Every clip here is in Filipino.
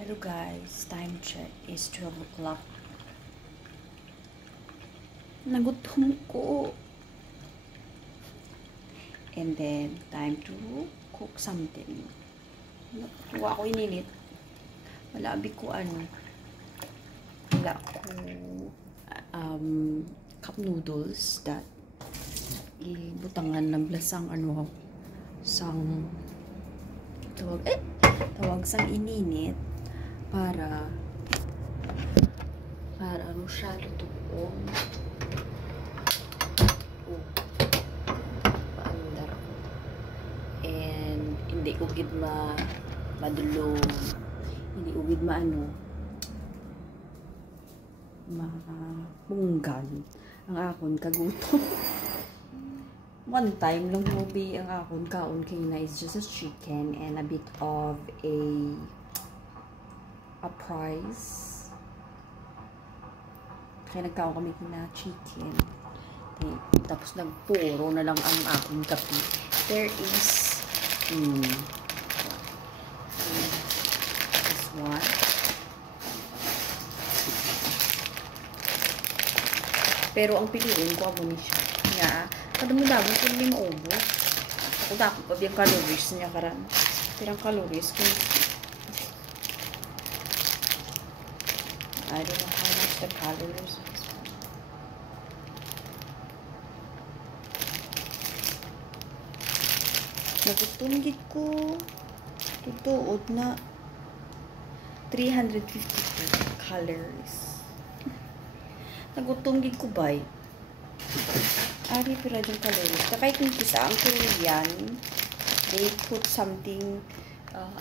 Hello guys, time check is 12 o'clock. Nagutom ko. And then, time to cook something. Kuha ko ininit. Wala ko cup noodles that ibutangan ng blasang tawag sang ininit para siya lutuon. Paandar ko. And hindi ko gid madulong. Hindi ko gid mapunggan ang akon kagutom. One time lang movie ang akon kaon kina is just a chicken and a bit of a price. Kaya nagkaon kami kina chicken. Tapos nagpuro na lang ang akong kape. There is this one. Pero ang piliin ko amo ni siya. Nga, kadami-dami ko hindi maubos. Ako dapat pa biyang calories niya karan. Pero ang calories ko I don't know how much the calories is. Nagutunggit ko. Tutuod na 352 calories. Nagutunggit ko ba? Ari pira yung calories. Kakay kung kisa ang Korean, they put something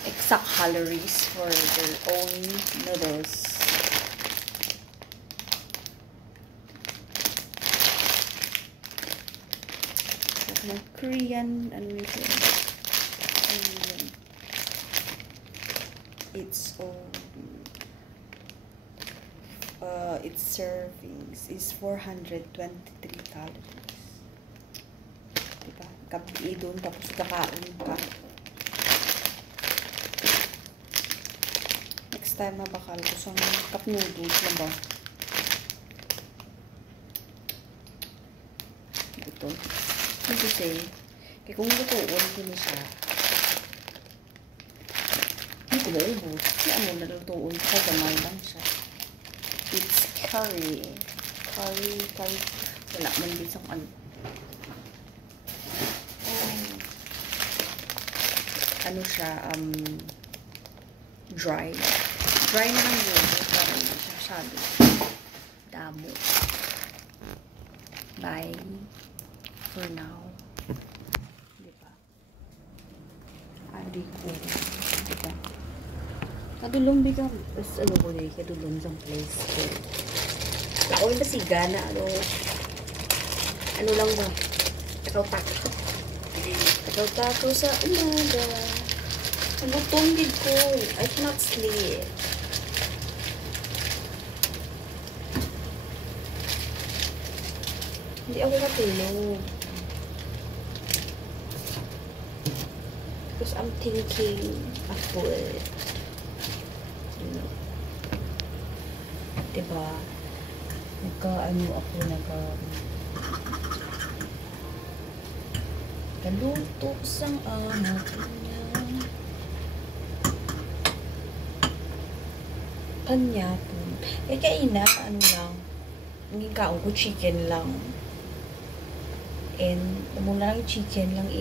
exact calories for their own noodles. Korean, its servings is 423 calories. Diba? Kapi doon, tapos kakaon pa. Next time mabakal ko sa cup noodles na ba? Ito. Kasi, kaya kung lutuon ko na siya, hindi ko maubos. Kaya mo nalutuon ko, gamay lang siya. It's curry. Wala man din sa ano siya, dry. Dry na lang yun. Para hindi siya masyado damo. Bye. For now. Diba? Ari ko. Diba? Kadulong bigam. Ano ko na kadulong sa place ko. Ako yung basiga na ano lang ba? Takaw-takaw. Takaw-takaw sa umaga. Nagutong din ko. I cannot sleep. Hindi ako matulog. Because I'm thinking of food. You know. Diba? Kaluto sang anak niya. Panyapon. Kaina, lang. Naging kaon ko chicken lang. And, muna lang chicken lang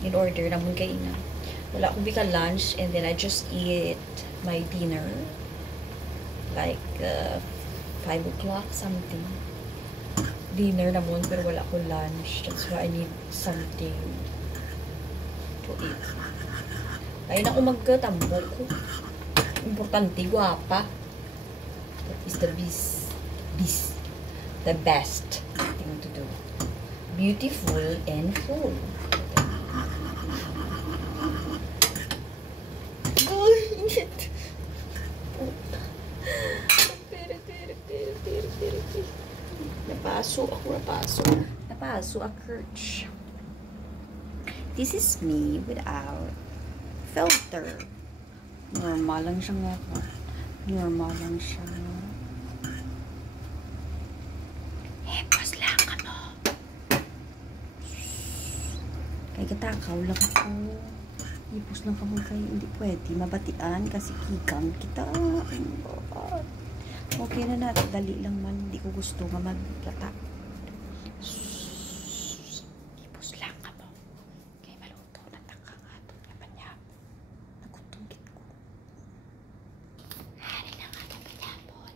in order naman kayo na. Wala akong bika lunch and then I just eat my dinner. Like, 5 o'clock something. Dinner naman pero wala akong lunch. That's why I need something to eat. Kaya na ako magkatambo ko. Importante, guwapa. That is the best thing to do. Beautiful and full. Oh, init. Napaso ako. This is me without filter. Normal lang siya nga po. Normal lang siya. Hepos lang ka mo. Kay katakaw lang ako. Hepos lang ka mo kay hindi pwede mabatian kasi kikang kita. Okay na natin. Dali lang man. Hindi ko gusto nga maglatak. Hepos lang ka mo. Kay maluto na taka nga ito. Yaman niya. Nagutungkit ko. Hari na nga kapitapon.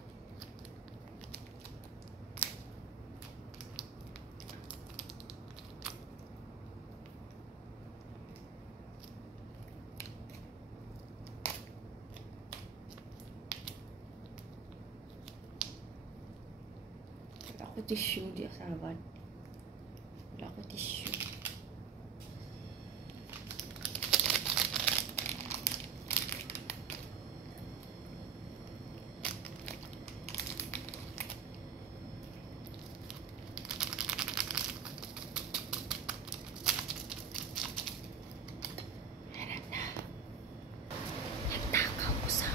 Wala ko tissue di asaban. Wala ko tissue. Meron na. Nagtakaw ko sa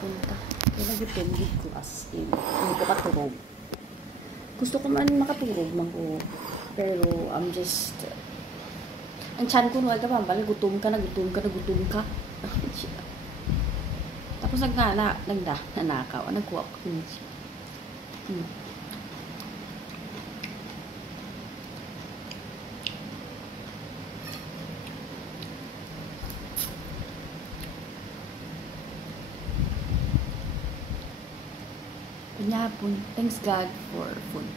punta. Kaya depende ko as in. Hindi ko paturog. Gusto ko man makaturog man ko. Pero I'm just... ang chan ko nuwag ka pa. Bala gutom ka na, gutom ka na, gutom ka. Tapos nanakaw. Nagkuha ko. Kanyapon. Thanks God for food.